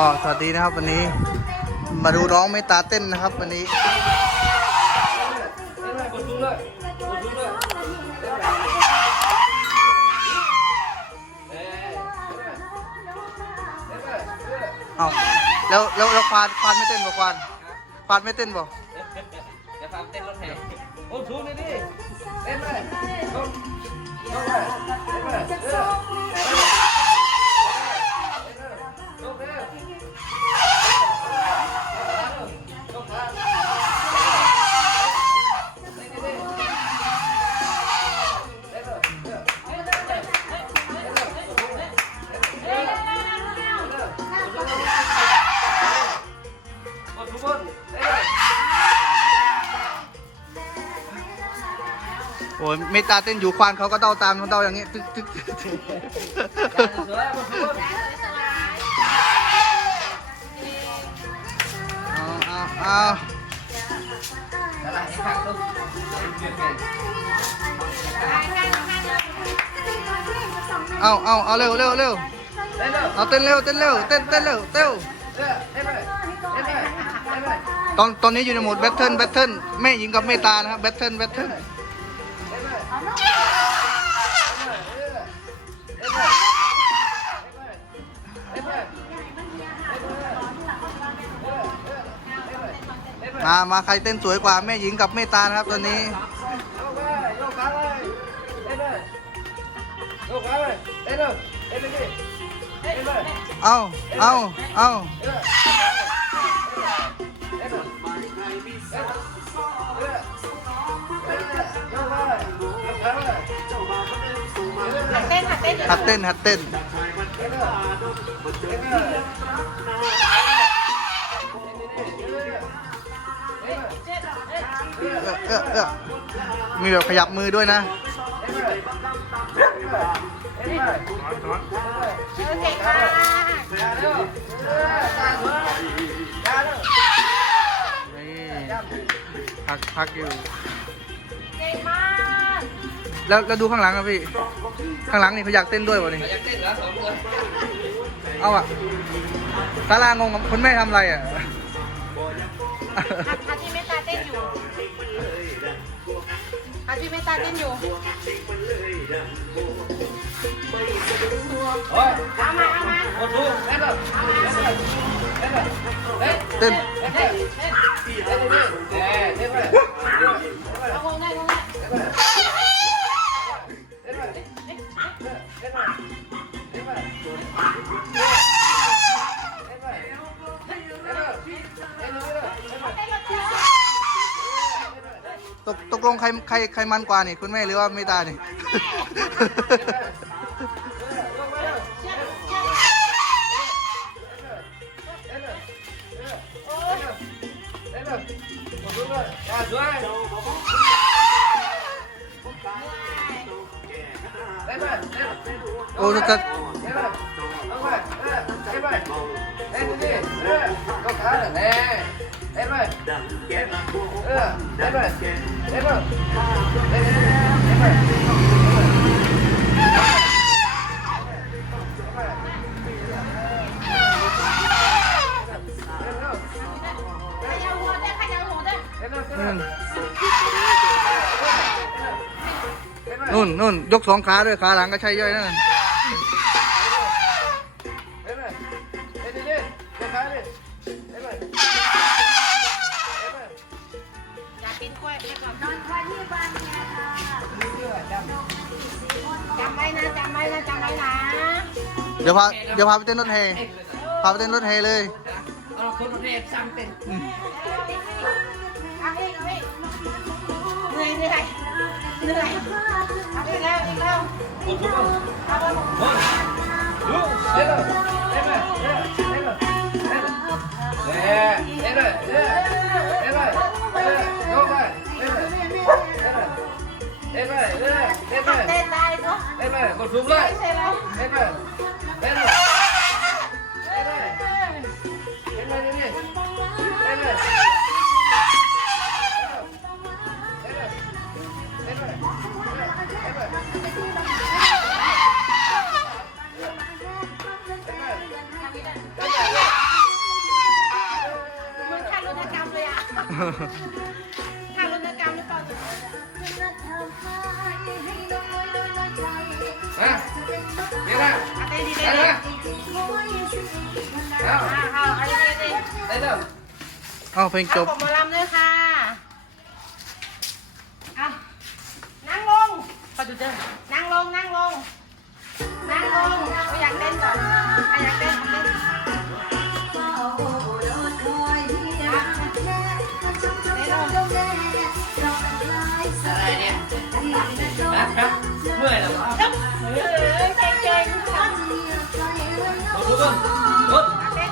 ก็สวัสดีนะครับวันนี้มาดูน้องเมตตาเต้นนะครับวันนี้เอาแล้วแล้วแล้วควานควานไม่เต้นบ่ควานควานไม่เต้นบ่เดี๋ยวพาเต้นรถแห่โอ้ชูนี่ดิเต้นเลยลงลงเลยเต้นเลย อ้ยเมตตาเต้นอยู่ควานเขาก็เต้าตามเขาเต้าอย่างงี้ตึ๊กตึ๊กตึ๊กตึ๊กเอาเอาเอาเอาเอาเอาเร็วเร็วเร็วเอาเต้นเร็วเต้นเร็วเต้นเต้นเร็วเต้วเต้นตอนตอนนี้อยู่ในโหมดแบทเทิลแบทเทิลแม่หญิงกับเมตตานะครับแบทเทิลแบทเทิล มา มาใครเต้นสวยกว่าแม่หญิงกับเมตตานะครับตอนนี้โยกเลยโยกขาเฮัตเต้นฮัตเต้นเออเออมีแบบขยับมือด้วยนะเก่กพักพักอยู่ แล้วแล้วดูข้างหลังอะพี่ ข้างหลังนี่เขาอยากเต้นด้วยวะนี่อยากเต้นเหรอสองคนเอาอะตาลางงกับคุณแม่ทำอะไรอะหัดหัดที่เมตตาเต้นอยู่หัดที่เมตตาเต้นอยู่โอ้ยเอามาเอามาโอ้ทูเต้นเลยเต้นเลยเต้นเลยเต้นเต้นเลยเต้นเลยเต้น ใครมันกว่านี่คุณแม่หรือว่าไม่ตานี่ โอ้ลูกกัดเอ้ยดูดิเอ้ยก็ขาดแน่เอ้ยไป บหัวเต้นขยับหัวเต้นนู่นนู่นยกสองขาด้วยขาหลังก็ใช่ย่อยนั่น เดี๋ยวพาเดี๋ยวพาไปเต้นรถแห่พาไปเต้นรถแห่เลยเอาคนเรียกสั่งเต้นเอาอีกเอาอีกเหนื่อยเหนื่อยเหนื่อยเอาอีกแล้วอีกแล้วคนทุกคนเอาไปหมดดูเต้นเลยเต้นเลยเต้นเลยเต้นเลยเต้นเลยเต้นเลยเต้นเลยเต้นเลยยกเลยเต้นเลยเต้นเลยเต้นเลยเต้นเลยเต้นได้เนาะเต้นเลยกดทุบเลยใช่ไหมเต้นเลยเทางรุนกรรมหรือเปล่าฮะเดี๋ยวนะเอาเต้นดีได้ๆไหมเอาเอาเอาดีๆดีได้เด้อเอาเพลงๆจเอาบ ผมมาลำด้วยค่ะเอานั่งลงปดูเด้อนั่งลง นั่งลง นั่งลงไม่อยากเต้นก่อนอะอยากเต้นเอาเต้น นะครับเมื่อยแล้วเฮ้ยเก่งๆค่ะกดทุกคนกดเต้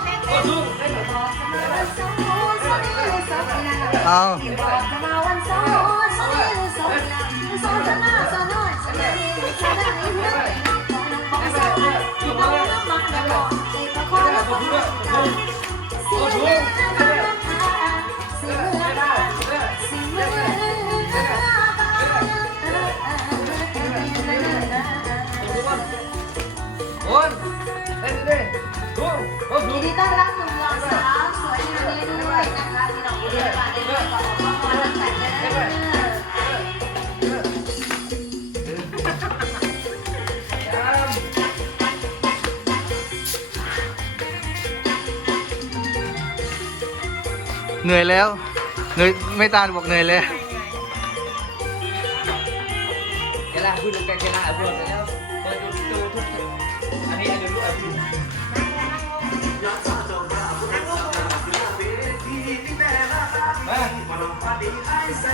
น เหนื่อยแล้ว เหนื่อยไม่ตานบอกเหนื่อยแล้วเวลาพูดถึงการกีฬาพูดแล้วเปิดดูดูทุกอันนี้อันนี้รู้อันนี้มาแ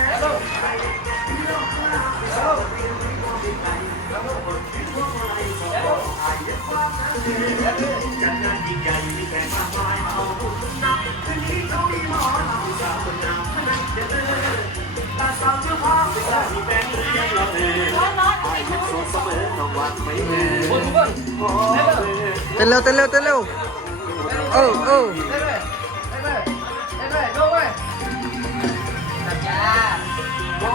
ล้วลูกแล้ว ทุกคนเล่นเลยเต้นเร็วเต้นเร็วเต้นเร็วเออเออเล่นเลยเล่นเลยเล่นเลยดูไว้ตัดยาเย้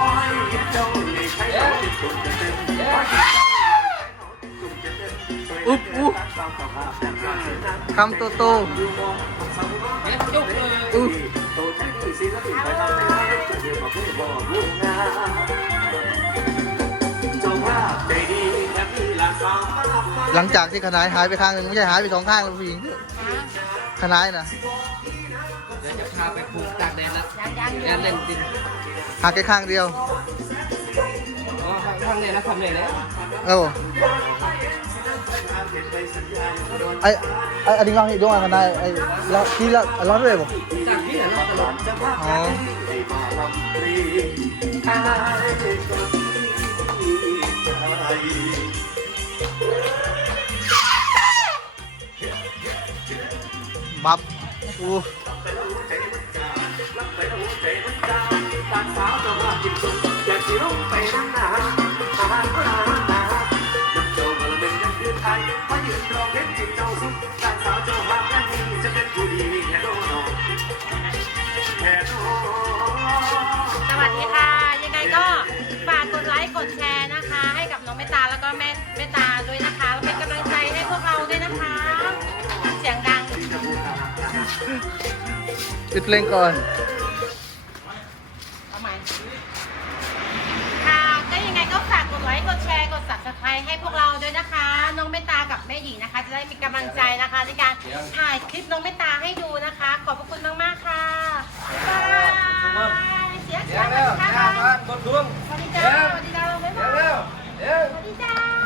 เย้อุ๊บอุ๊บคำโตโตเย้จุกเลยอุ๊บ หลังจากที่ขนายหายไปข้างหนึ่งไม่ใช่หายไปสองข้างแล้วผู้หญิงขนายนะเดี๋ยวจะพาไปปลูกตากแดดแล้วยังยังเล่นเล่นดินหักแค่ข้างเดียวอ๋อทำเลยนะทำเลยแล้วเอ้าไอ้ไอ้อันนี้เราเห็นด้วยกันได้ไอ้เราที่เราเราด้วยบ่จากที่ไหนเราตลอดอ๋อ บับอู้สวัสดีค่ะ เล่นก่อน เอาใหม่ค่ะก็ยังไงก็ฝากกดไลค์กดแชร์กด subscribe ให้พวกเราด้วยนะคะ น้องเมตตากับแม่หญิงนะคะ จะได้มีกำลังใจนะคะในการถ่ายคลิปน้องเมตตาให้ดูนะคะ ขอบพระคุณมากๆค่ะบ๊ายบายเสียงเสียงนะคะสวัสดีจ้าสวัสดีจ้าบ๊ายบายสวัสดีจ้า